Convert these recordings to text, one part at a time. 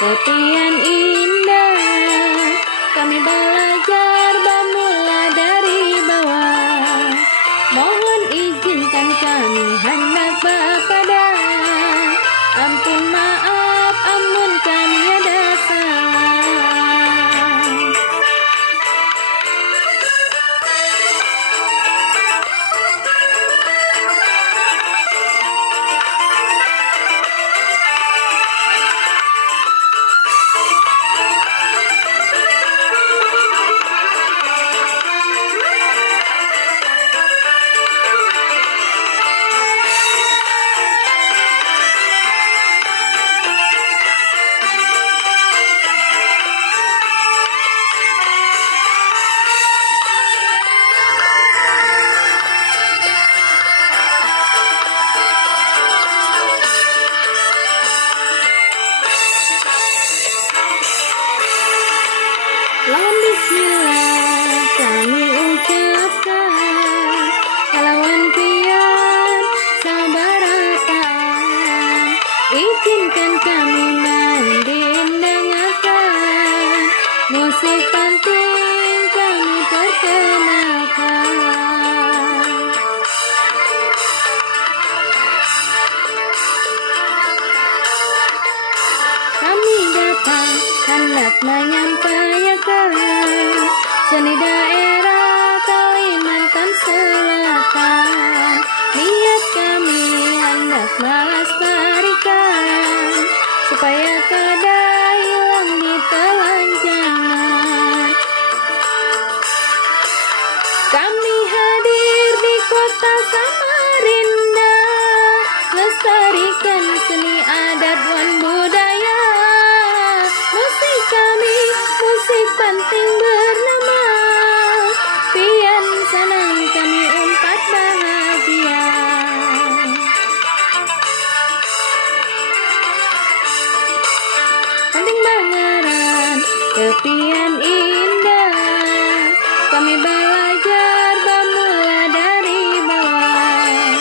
tepian indah. Kami belajar bermula dari bawah. Mohon izinkan kami hendak berpada. Ampun maaf, ampun kami ada salah. Lawan bismillah kami ucapkan, lawan pian sabaratan. Izinkan kami mendengarkan musik panting kami perkenalkan. Kami datang hendak menyampaikan seni daerah Kalimantan Selatan. Niat kami hendak melestarikan supaya kada hilang di telanjangan. Kami hadir di kota Samarinda, lestarikan seni adat dan budaya. Musik kami, musik panting bernama pian senang kami umpat bahagia. Panting Banjaran, tepian indah. Kami belajar bermula dari bawah.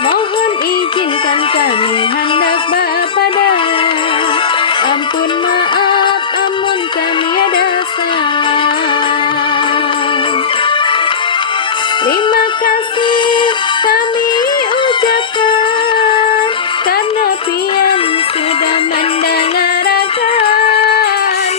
Mohon izinkan kami hendak berpada. Ampun maaf, ampun kami ada salah. Terima kasih kami ucapkan karena pian sudah mendengarkan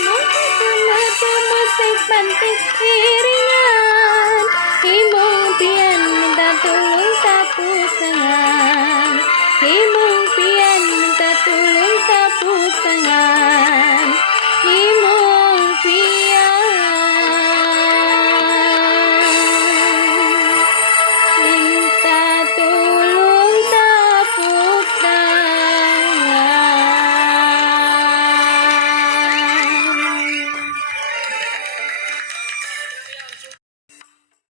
musik panting iringan. Imung pian minta tolong tepuk tangan. Imung pian minta tolong tepuk tangan. Imung